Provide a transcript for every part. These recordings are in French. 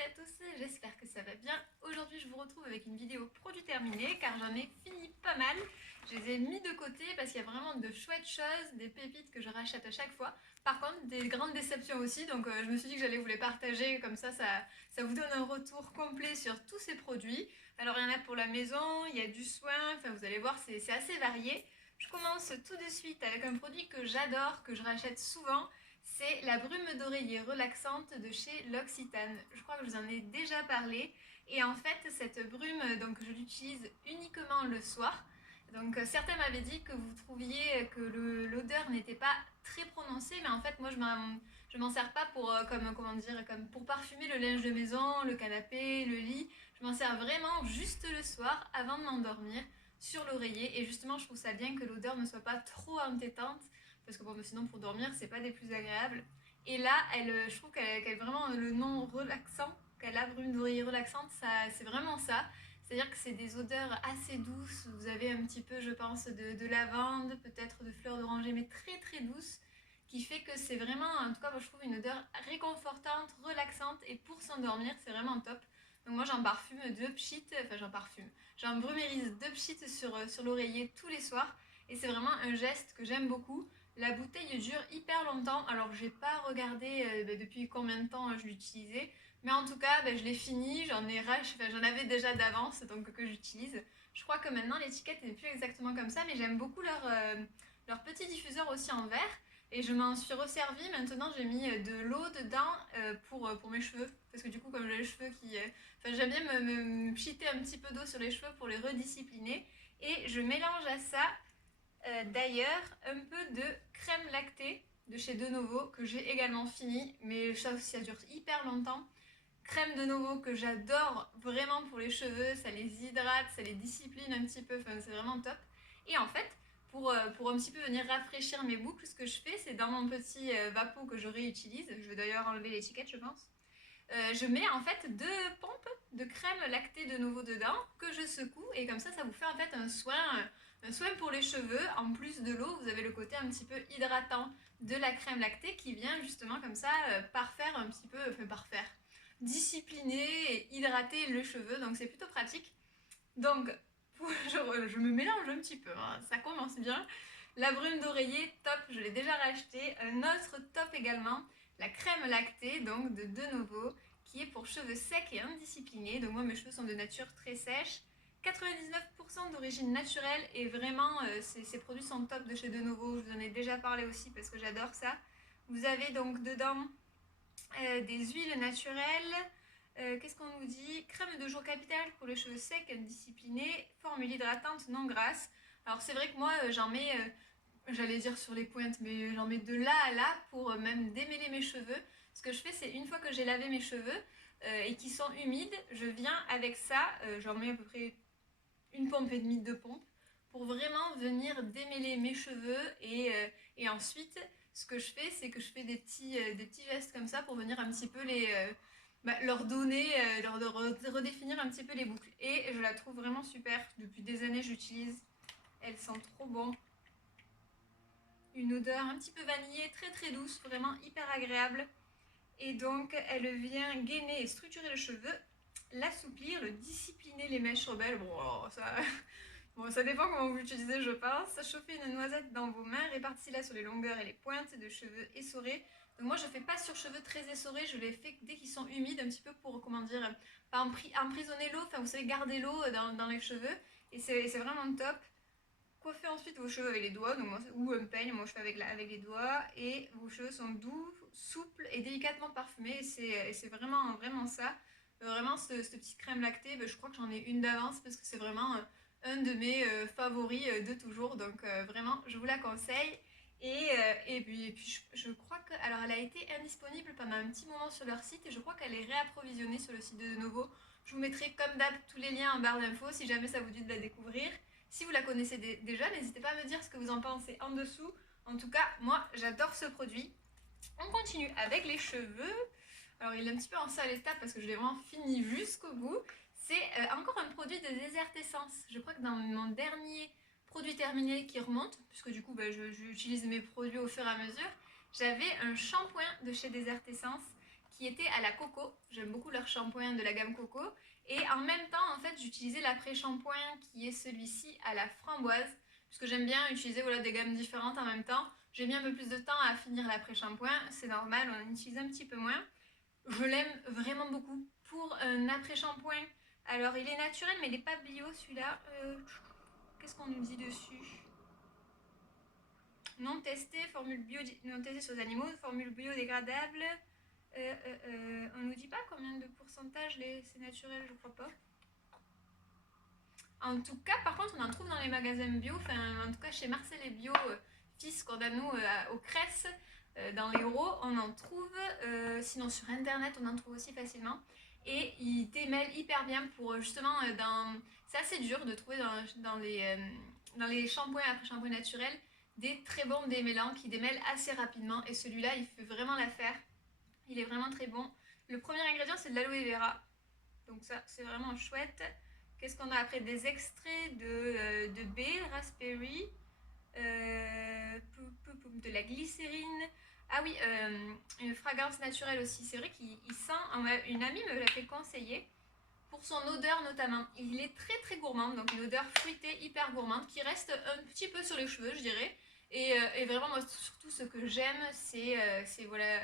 à tous, j'espère que ça va bien. Aujourd'hui je vous retrouve avec une vidéo produit terminé car j'en ai fini pas mal. Je les ai mis de côté parce qu'il y a vraiment de chouettes choses, des pépites que je rachète à chaque fois. Par contre des grandes déceptions aussi, donc je me suis dit que j'allais vous les partager, comme ça vous donne un retour complet sur tous ces produits. Alors il y en a pour la maison, il y a du soin, enfin vous allez voir c'est assez varié. Je commence tout de suite avec un produit que j'adore, que je rachète souvent. C'est la brume d'oreiller relaxante de chez L'Occitane. Je crois que je vous en ai déjà parlé. Et en fait, cette brume, donc, je l'utilise uniquement le soir. Donc certains m'avaient dit que vous trouviez que l'odeur n'était pas très prononcée, mais en fait moi je m'en sers pas pour comme pour parfumer le linge de maison, le canapé, le lit. Je m'en sers vraiment juste le soir avant de m'endormir sur l'oreiller, et justement je trouve ça bien que l'odeur ne soit pas trop entêtante parce que bon, sinon pour dormir c'est pas des plus agréables. Et là je trouve qu'elle a vraiment le nom relaxant, qu'elle a brume d'oreiller relaxante, c'est vraiment ça. C'est-à-dire que c'est des odeurs assez douces, vous avez un petit peu je pense de lavande, peut-être de fleurs d'oranger, mais très très douce, qui fait que c'est vraiment, en tout cas moi je trouve une odeur réconfortante, relaxante, et pour s'endormir c'est vraiment top. Donc moi j'en parfume deux pchits, enfin j'en brumérise deux pchits sur l'oreiller tous les soirs, et c'est vraiment un geste que j'aime beaucoup. La bouteille dure hyper longtemps, alors j'ai pas regardé depuis combien de temps je l'utilisais, mais en tout cas je l'ai fini, j'en avais déjà d'avance donc que j'utilise. Je crois que maintenant l'étiquette n'est plus exactement comme ça, mais j'aime beaucoup leur petit diffuseur aussi en verre. Et je m'en suis resservie, maintenant j'ai mis de l'eau dedans pour mes cheveux. Parce que du coup comme j'ai les cheveux enfin j'aime bien me pchiter un petit peu d'eau sur les cheveux pour les rediscipliner. Et je mélange à ça d'ailleurs un peu de crème lactée de chez De Novo que j'ai également fini. Mais ça dure hyper longtemps. Crème de Novo que j'adore vraiment pour les cheveux, ça les hydrate, ça les discipline un petit peu, enfin c'est vraiment top. Et en fait, pour un petit peu venir rafraîchir mes boucles, ce que je fais, c'est dans mon petit vapeau que je réutilise, je vais d'ailleurs enlever l'étiquette je pense, je mets en fait deux pompes de crème lactée de Novo dedans, que je secoue, et comme ça vous fait en fait un soin pour les cheveux. En plus de l'eau, vous avez le côté un petit peu hydratant de la crème lactée qui vient justement comme ça parfaire un petit peu, enfin parfaire, discipliner et hydrater le cheveu, donc c'est plutôt pratique. Donc je me mélange un petit peu, hein, ça commence bien. La brume d'oreiller, top, je l'ai déjà racheté. Un autre top également, la crème lactée, donc de Novo, qui est pour cheveux secs et indisciplinés. Donc moi mes cheveux sont de nature très sèche, 99% d'origine naturelle, et vraiment ces produits sont top de chez De Novo. Je vous en ai déjà parlé aussi parce que j'adore ça. Vous avez donc dedans des huiles naturelles. Qu'est-ce qu'on nous dit? Crème de jour capitale pour les cheveux secs, indisciplinés, formule hydratante non grasse. Alors c'est vrai que moi j'en mets, j'allais dire sur les pointes, mais j'en mets de là à là pour même démêler mes cheveux. Ce que je fais, c'est une fois que j'ai lavé mes cheveux et qu'ils sont humides, je viens avec ça, j'en mets à peu près une pompe et demie, deux pompes, pour vraiment venir démêler mes cheveux. Et ensuite ce que je fais, c'est que je fais des petits gestes comme ça pour venir un petit peu leur donner, redéfinir un petit peu les boucles. Et je la trouve vraiment super, depuis des années j'utilise, elles sentent trop bon. Une odeur un petit peu vanillée, très très douce, vraiment hyper agréable. Et donc elle vient gainer et structurer le cheveu, l'assouplir, le discipliner les mèches rebelles. Bon, ça dépend comment vous l'utilisez, je pense. Chauffez une noisette dans vos mains, répartissez-la sur les longueurs et les pointes de cheveux essorés. Donc moi je fais pas sur cheveux très essorés, je les fais dès qu'ils sont humides, un petit peu pour, comment dire, pas emprisonner l'eau, enfin vous savez, garder l'eau dans les cheveux. Et c'est vraiment top. Coiffez ensuite vos cheveux avec les doigts, donc ou un peigne, moi je fais avec les doigts, et vos cheveux sont doux, souples et délicatement parfumés, et c'est vraiment, vraiment ça. Vraiment, cette petite crème lactée, je crois que j'en ai une d'avance parce que c'est vraiment un de mes favoris de toujours, donc vraiment, je vous la conseille. Et puis je crois que, alors elle a été indisponible pendant un petit moment sur leur site, et je crois qu'elle est réapprovisionnée sur le site de Novo. Je vous mettrai comme d'hab tous les liens en barre d'infos si jamais ça vous dit de la découvrir. Si vous la connaissez déjà, n'hésitez pas à me dire ce que vous en pensez en dessous. En tout cas, moi, j'adore ce produit. On continue avec les cheveux. Alors, il est un petit peu en sale état parce que je l'ai vraiment fini jusqu'au bout. C'est encore un produit de Désertessence. Je crois que dans mon dernier produit terminé qui remonte, puisque du coup, j'utilise mes produits au fur et à mesure, j'avais un shampoing de chez Désertessence qui était à la coco. J'aime beaucoup leur shampoing de la gamme coco. Et en même temps, en fait, j'utilisais l'après-shampoing qui est celui-ci à la framboise. Parce que j'aime bien utiliser voilà, des gammes différentes en même temps. J'ai mis un peu plus de temps à finir l'après-shampoing. C'est normal, on en utilise un petit peu moins. Je l'aime vraiment beaucoup. Pour un après-shampoing, alors il est naturel, mais il n'est pas bio celui-là. Qu'est-ce qu'on nous dit dessus? Non testé, formule bio, non testé sur les animaux, formule biodégradable. On nous dit pas combien de pourcentage c'est naturel, je crois pas. En tout cas, par contre, on en trouve dans les magasins bio, enfin, en tout cas chez Marcel et Bio, fils qu'on a nous au Cress, dans l'Hérault, on en trouve. Sinon, sur internet, on en trouve aussi facilement. Et ils démêlent hyper bien pour justement, c'est assez dur de trouver dans les shampoings après shampoing naturel des très bons démêlants qui démêlent assez rapidement. Et celui-là, il fait vraiment l'affaire. Il est vraiment très bon. Le premier ingrédient, c'est de l'aloe vera. Donc ça, c'est vraiment chouette. Qu'est-ce qu'on a après? Des extraits de baies, raspberry, de la glycérine. Ah oui, une fragrance naturelle aussi. C'est vrai qu'il sent, une amie me l'a fait conseiller, pour son odeur notamment. Il est très très gourmand, donc une odeur fruitée hyper gourmande qui reste un petit peu sur les cheveux, je dirais. Et vraiment, moi, surtout ce que j'aime, c'est voilà,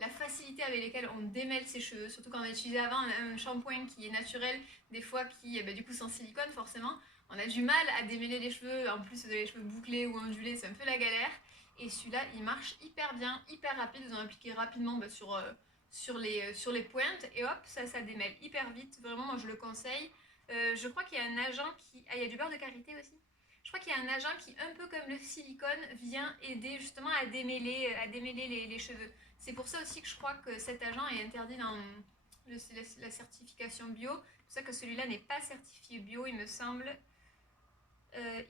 la facilité avec laquelle on démêle ses cheveux. Surtout quand on a utilisé avant un shampoing qui est naturel, des fois qui, du coup, sans silicone forcément. On a du mal à démêler les cheveux, en plus les cheveux bouclés ou ondulés, c'est un peu la galère. Et celui-là, il marche hyper bien, hyper rapide. Vous en appliquez rapidement sur les pointes et hop, ça démêle hyper vite. Vraiment, moi je le conseille. Je crois qu'il y a un agent qui... Ah, il y a du beurre de karité aussi. Je crois qu'il y a un agent qui, un peu comme le silicone, vient aider justement à démêler les cheveux. C'est pour ça aussi que je crois que cet agent est interdit dans la certification bio. C'est pour ça que celui-là n'est pas certifié bio, il me semble.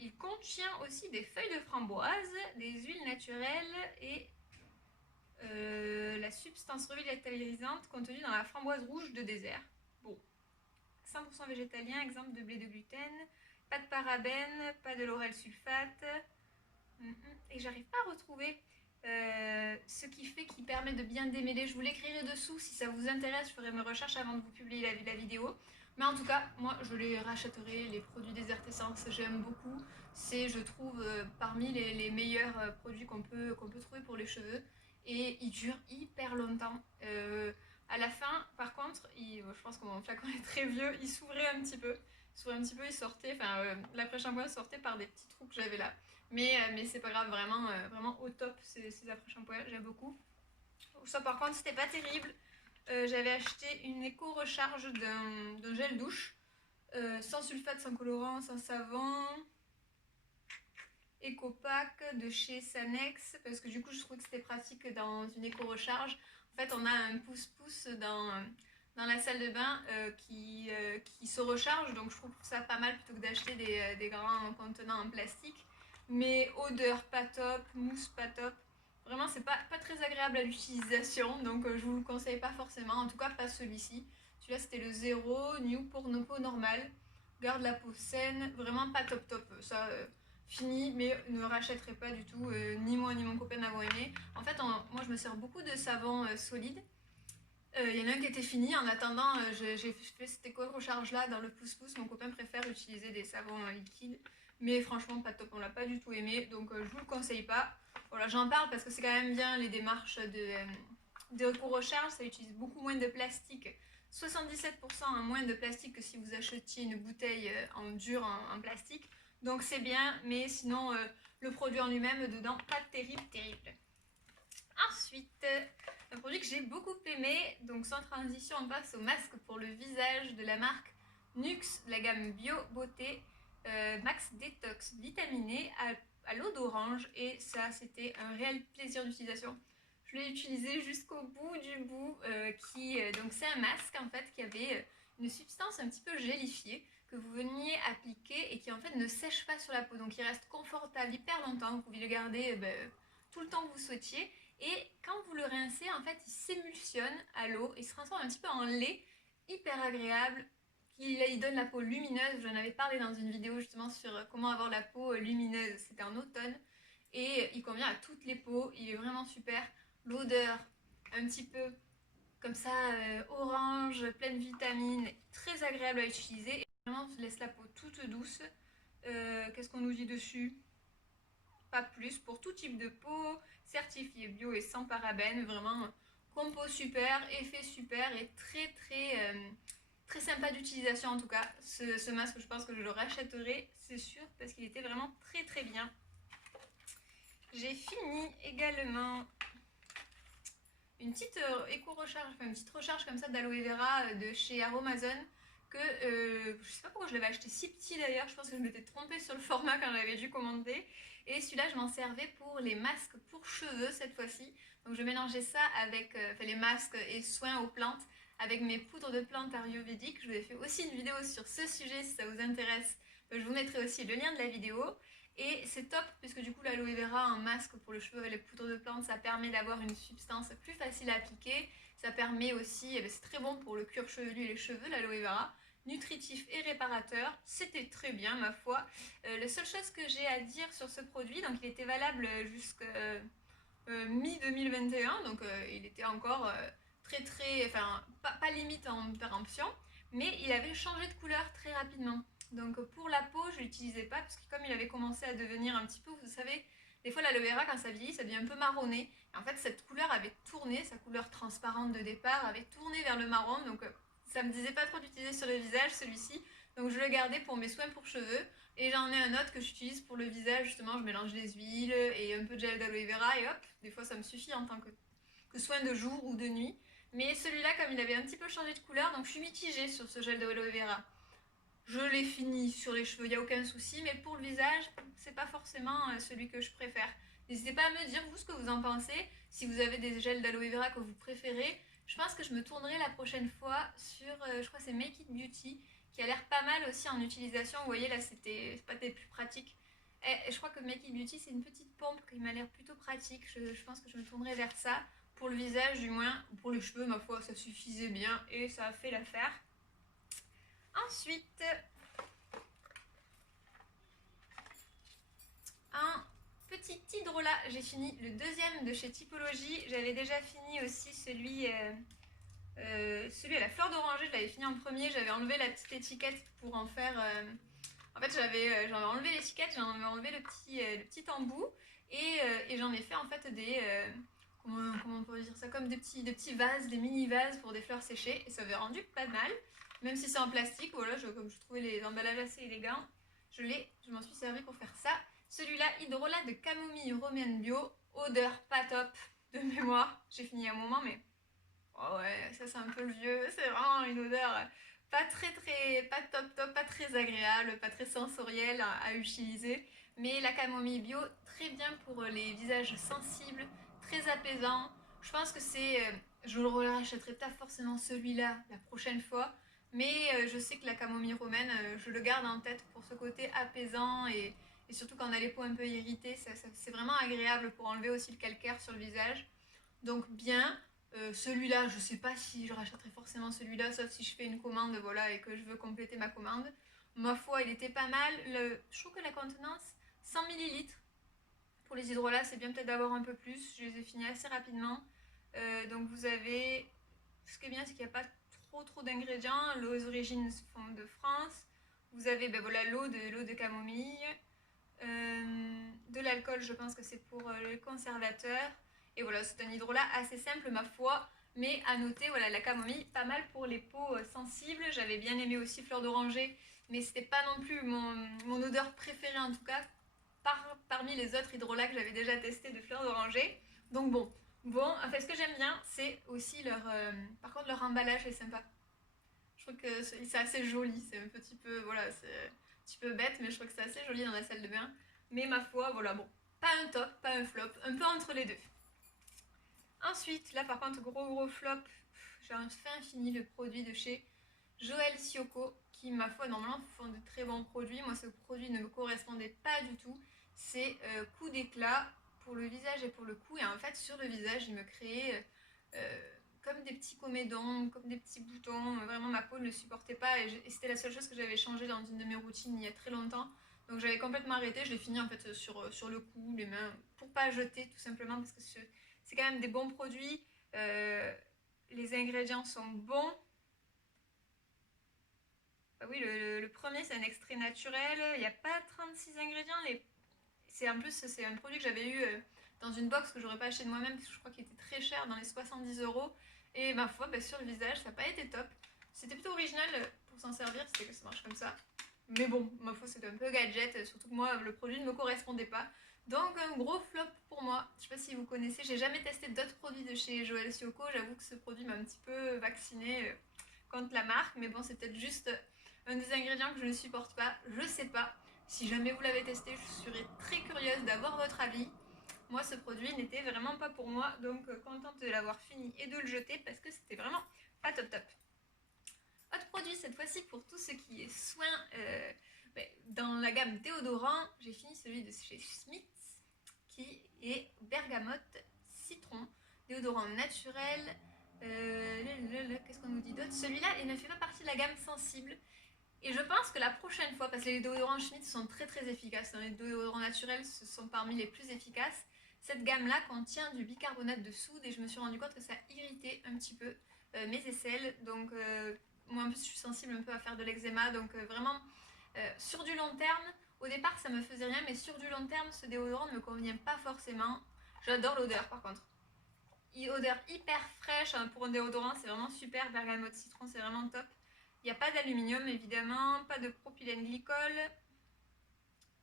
Il contient aussi des feuilles de framboise, des huiles naturelles et la substance revitalisante contenue dans la framboise rouge de désert. Bon, 100% végétalien, exemple de blé de gluten, pas de parabènes, pas de laurel sulfate. Et j'arrive pas à retrouver ce qui permet de bien démêler. Je vous l'écrirai dessous si ça vous intéresse. Je ferai mes recherches avant de vous publier la vidéo. Mais en tout cas, moi je les rachèterai, les produits Desert Essence, j'aime beaucoup. C'est, je trouve, parmi les meilleurs produits qu'on peut trouver pour les cheveux. Et ils durent hyper longtemps. À la fin, par contre, je pense que mon flacon est très vieux, il s'ouvrait un petit peu. Il sortait, l'après-shampoing sortait par des petits trous que j'avais là. Mais c'est pas grave, vraiment au top ces après-shampoings, j'aime beaucoup. Ça par contre c'était pas terrible. J'avais acheté une éco-recharge d'un gel douche, sans sulfate, sans colorant, sans savon, éco-pack de chez Sanex, parce que du coup je trouvais que c'était pratique dans une éco-recharge. En fait on a un pouce-pouce dans la salle de bain qui se recharge, donc je trouve ça pas mal plutôt que d'acheter des grands contenants en plastique. Mais odeur pas top, mousse pas top. Vraiment, c'est pas très agréable à l'utilisation, donc je vous le conseille pas forcément. En tout cas, pas celui-ci. Celui-là, c'était le 0, New pour nos peaux normales. Garde la peau saine, vraiment pas top. Ça, fini, mais ne rachèterai pas du tout. Ni moi ni mon copain n'avons aimé. En fait, moi, je me sers beaucoup de savon solide. Il y en a un qui était fini. En attendant, j'ai fait cette éco-recharge là dans le pouce-pouce. Mon copain préfère utiliser des savons liquides. Mais franchement, pas top, on l'a pas du tout aimé, donc je vous le conseille pas. Voilà, j'en parle parce que c'est quand même bien les démarches de recharge, ça utilise beaucoup moins de plastique. 77% en moins de plastique que si vous achetiez une bouteille en dur en plastique. Donc c'est bien, mais sinon le produit en lui-même dedans, pas terrible. Ensuite, un produit que j'ai beaucoup aimé, donc sans transition, on passe au masque pour le visage de la marque Nuxe, la gamme Bio Beauté. Max Détox vitaminé à l'eau d'orange, et ça c'était un réel plaisir d'utilisation. Je l'ai utilisé jusqu'au bout du bout, donc c'est un masque en fait qui avait une substance un petit peu gélifiée que vous veniez appliquer et qui en fait ne sèche pas sur la peau, donc il reste confortable hyper longtemps. Vous pouvez le garder tout le temps que vous souhaitiez, et quand vous le rincez en fait il s'émulsionne à l'eau, il se transforme un petit peu en lait, hyper agréable. Il donne la peau lumineuse. J'en avais parlé dans une vidéo justement sur comment avoir la peau lumineuse, c'était en automne, et il convient à toutes les peaux, il est vraiment super. L'odeur un petit peu comme ça, orange, pleine de vitamines, très agréable à utiliser. Et vraiment, laisse la peau toute douce. Qu'est-ce qu'on nous dit dessus? Pas plus, pour tout type de peau, certifié bio et sans parabènes, vraiment compo super, effet super et très sympa d'utilisation en tout cas. Ce masque, je pense que je le rachèterai, c'est sûr, parce qu'il était vraiment très bien. J'ai fini également une petite éco-recharge, enfin une petite recharge comme ça d'aloe vera de chez Aromazone que je sais pas pourquoi je l'avais acheté si petit d'ailleurs, je pense que je m'étais trompée sur le format quand j'avais dû commander. Et celui-là, je m'en servais pour les masques pour cheveux cette fois-ci. Donc je mélangeais ça avec les masques et soins aux plantes avec mes poudres de plantes ayurvédiques. Je vous ai fait aussi une vidéo sur ce sujet si ça vous intéresse. Je vous mettrai aussi le lien de la vidéo. Et c'est top puisque du coup l'aloe vera, un masque pour le cheveu avec les poudres de plantes, ça permet d'avoir une substance plus facile à appliquer. Ça permet aussi, c'est très bon pour le cuir chevelu et les cheveux, l'aloe vera. Nutritif et réparateur, c'était très bien ma foi. La seule chose que j'ai à dire sur ce produit, donc il était valable jusqu'à mi-2021, donc il était encore enfin pas limite en péremption, mais il avait changé de couleur très rapidement. Donc pour la peau, je l'utilisais pas parce que comme il avait commencé à devenir un petit peu, vous savez, des fois l'aloe vera quand ça vieillit, ça devient un peu marronné. Et en fait cette couleur avait tourné, sa couleur transparente de départ avait tourné vers le marron, donc ça me disait pas trop d'utiliser sur le visage celui-ci. Donc je le gardais pour mes soins pour cheveux. Et j'en ai un autre que j'utilise pour le visage, justement, je mélange des huiles et un peu de gel d'aloe vera et hop, des fois ça me suffit en tant que soin de jour ou de nuit. Mais celui-là, comme il avait un petit peu changé de couleur, donc je suis mitigée sur ce gel d'aloe vera. Je l'ai fini sur les cheveux, il n'y a aucun souci, mais pour le visage, c'est pas forcément celui que je préfère. N'hésitez pas à me dire vous ce que vous en pensez, si vous avez des gels d'aloe vera que vous préférez. Je pense que je me tournerai la prochaine fois sur, je crois que c'est Make It Beauty, qui a l'air pas mal aussi en utilisation. Vous voyez là, c'est pas des plus pratiques. Et je crois que Make It Beauty, c'est une petite pompe qui m'a l'air plutôt pratique. Je pense que je me tournerai vers ça. Pour le visage du moins, pour les cheveux, ma foi, ça suffisait bien et ça a fait l'affaire. Ensuite, un petit hydrolat. J'ai fini le deuxième de chez Typologie. J'avais déjà fini aussi celui à la fleur d'oranger. Je l'avais fini en premier. J'avais enlevé la petite étiquette pour en faire... En fait, j'avais enlevé l'étiquette, j'en avais enlevé le petit embout et j'en ai fait en fait des... comment on pourrait dire ça, comme des petits vases, des mini vases pour des fleurs séchées. Et ça avait rendu pas mal. Même si c'est en plastique, voilà, comme je trouvais les emballages assez élégants, je m'en suis servi pour faire ça. Celui-là, hydrolat de camomille romaine bio, odeur pas top de mémoire. J'ai fini il y a un moment, mais oh ouais, ça c'est un peu le vieux. C'est vraiment une odeur pas pas top, pas très agréable, pas très sensorielle à utiliser. Mais la camomille bio, très bien pour les visages sensibles, très apaisant. Je pense que je le rachèterai pas forcément celui-là la prochaine fois, mais je sais que la camomille romaine, je le garde en tête pour ce côté apaisant et surtout quand on a les peaux un peu irritées, c'est vraiment agréable pour enlever aussi le calcaire sur le visage. Donc bien, celui-là, je sais pas si je rachèterai forcément celui-là, sauf si je fais une commande, voilà, et que je veux compléter ma commande. Ma foi, il était pas mal. Je trouve que la contenance, 100 ml. Pour les hydrolats, c'est bien peut-être d'avoir un peu plus. Je les ai finis assez rapidement. Donc vous avez... Ce qui est bien, c'est qu'il n'y a pas trop d'ingrédients. L'eau aux origines de France. Vous avez voilà, l'eau de camomille. De l'alcool, je pense que c'est pour le conservateur. Et voilà, c'est un hydrolat assez simple, ma foi. Mais à noter, voilà, la camomille, pas mal pour les peaux sensibles. J'avais bien aimé aussi fleur d'oranger, mais c'était pas non plus mon odeur préférée en tout cas, parmi les autres hydrolats que j'avais déjà testé de fleur d'oranger. Donc bon, enfin ce que j'aime bien, c'est aussi par contre leur emballage est sympa. Je trouve que c'est assez joli, c'est un petit peu, voilà, c'est un petit peu bête, mais je trouve que c'est assez joli dans la salle de bain. Mais ma foi, voilà, bon, pas un top, pas un flop, un peu entre les deux. Ensuite, là par contre, gros flop, j'ai enfin fini le produit de chez Joël Sioko, qui ma foi normalement font de très bons produits. Moi ce produit ne me correspondait pas du tout. C'est coup d'éclat pour le visage et pour le cou. Et en fait sur le visage il me créait comme des petits comédons, comme des petits boutons. Vraiment ma peau ne le supportait pas et c'était la seule chose que j'avais changé dans une de mes routines il y a très longtemps. Donc j'avais complètement arrêté, je l'ai fini en fait sur le cou, les mains, pour pas jeter tout simplement parce que c'est quand même des bons produits. les ingrédients sont bons. Bah oui, le premier c'est un extrait naturel, il n'y a pas 36 ingrédients. En plus, c'est un produit que j'avais eu dans une box que j'aurais pas acheté de moi-même parce que je crois qu'il était très cher, dans les 70 €. Et ma foi, bah, sur le visage, ça n'a pas été top. C'était plutôt original pour s'en servir, c'était que ça marche comme ça. Mais bon, ma foi, c'était un peu gadget, surtout que moi, le produit ne me correspondait pas. Donc, un gros flop pour moi. Je sais pas si vous connaissez, j'ai jamais testé d'autres produits de chez Joël Sioko. J'avoue que ce produit m'a un petit peu vacciné contre la marque. Mais bon, c'est peut-être juste un des ingrédients que je ne supporte pas. Je sais pas. Si jamais vous l'avez testé, je serais très curieuse d'avoir votre avis. Moi, ce produit n'était vraiment pas pour moi, donc contente de l'avoir fini et de le jeter parce que c'était vraiment pas top top. Autre produit, cette fois-ci pour tout ce qui est soin dans la gamme déodorant, j'ai fini celui de chez Schmitt qui est bergamote citron, déodorant naturel. Qu'est-ce qu'on nous dit d'autre? Celui-là, il ne fait pas partie de la gamme sensible. Et je pense que la prochaine fois, parce que les déodorants Schmitt sont très très efficaces, les déodorants naturels ce sont parmi les plus efficaces, cette gamme-là contient du bicarbonate de soude et je me suis rendu compte que ça irritait un petit peu mes aisselles. Donc moi en plus je suis sensible un peu à faire de l'eczéma, donc vraiment sur du long terme, au départ ça me faisait rien, mais sur du long terme ce déodorant ne me convient pas forcément. J'adore l'odeur par contre. Odeur hyper fraîche pour un déodorant, c'est vraiment super. Bergamote citron, c'est vraiment top. Il n'y a pas d'aluminium évidemment, pas de propylène glycol.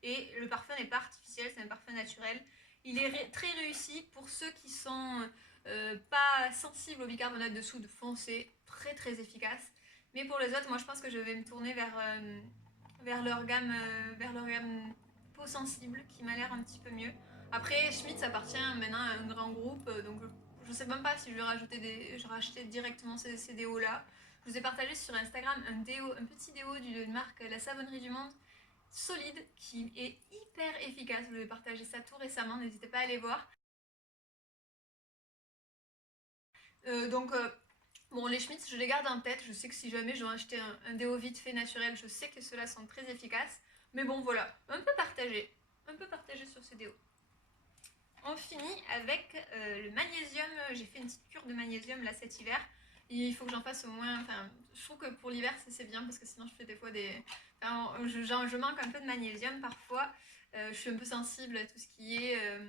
Et le parfum n'est pas artificiel, c'est un parfum naturel. Il est très réussi pour ceux qui sont pas sensibles au bicarbonate de soude foncé, très très efficace. Mais pour les autres, moi je pense que je vais me tourner vers leur gamme peau sensible qui m'a l'air un petit peu mieux. Après, Schmitt appartient maintenant à un grand groupe, donc je sais même pas si je vais racheter directement ces déos là. Je vous ai partagé sur Instagram un petit déo d'une marque La Savonnerie du Monde solide qui est hyper efficace. Je vous ai partagé ça tout récemment, n'hésitez pas à aller voir. Bon, les Schmitz, je les garde en tête. Je sais que si jamais je dois acheter un déo vite fait naturel, je sais que ceux-là sont très efficaces. Mais bon, voilà, un peu partagé sur ces déos. On finit avec le magnésium. J'ai fait une petite cure de magnésium là cet hiver. Il faut que j'en fasse au moins. Enfin, je trouve que pour l'hiver c'est bien parce que sinon je fais des fois des. Enfin, je manque un peu de magnésium parfois. Je suis un peu sensible à tout ce qui est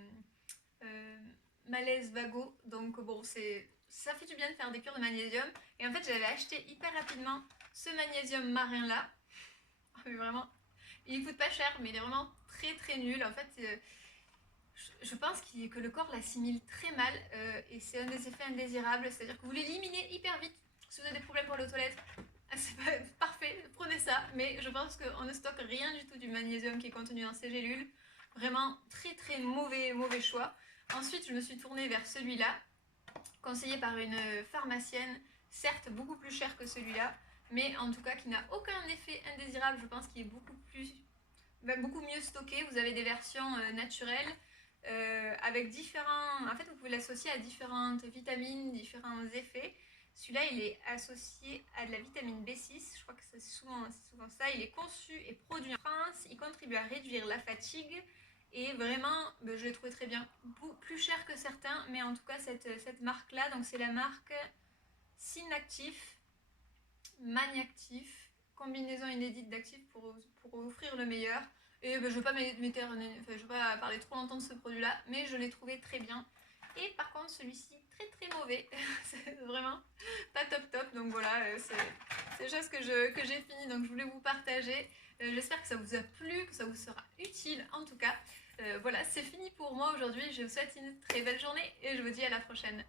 malaise vago. Donc bon, ça fait du bien de faire des cures de magnésium. Et en fait, j'avais acheté hyper rapidement ce magnésium marin là. Mais vraiment, il coûte pas cher, mais il est vraiment très très nul. En fait, je pense que le corps l'assimile très mal et c'est un des effets indésirables, c'est-à-dire que vous l'éliminez hyper vite. Si vous avez des problèmes pour les toilettes, c'est parfait, prenez ça, mais je pense qu'on ne stocke rien du tout du magnésium qui est contenu dans ces gélules. Vraiment très très mauvais choix. Ensuite, je me suis tournée vers celui-là, conseillé par une pharmacienne, certes beaucoup plus cher que celui-là, mais en tout cas qui n'a aucun effet indésirable. Je pense qu'il est beaucoup mieux stocké. Vous avez des versions naturelles avec différents. En fait, vous pouvez l'associer à différentes vitamines, différents effets. Celui-là, il est associé à de la vitamine B6. Je crois que c'est souvent ça. Il est conçu et produit en France. Il contribue à réduire la fatigue. Et vraiment, je l'ai trouvé très bien. Plus cher que certains, mais en tout cas, cette marque-là, donc c'est la marque Synactif, Maniactif, combinaison inédite d'actifs pour offrir le meilleur. Et je ne vais pas parler trop longtemps de ce produit-là, mais je l'ai trouvé très bien. Et par contre, celui-ci, très très mauvais. C'est vraiment pas top top. Donc voilà, c'est des choses que j'ai fini. Donc je voulais vous partager. J'espère que ça vous a plu, que ça vous sera utile en tout cas. Voilà, c'est fini pour moi aujourd'hui. Je vous souhaite une très belle journée et je vous dis à la prochaine.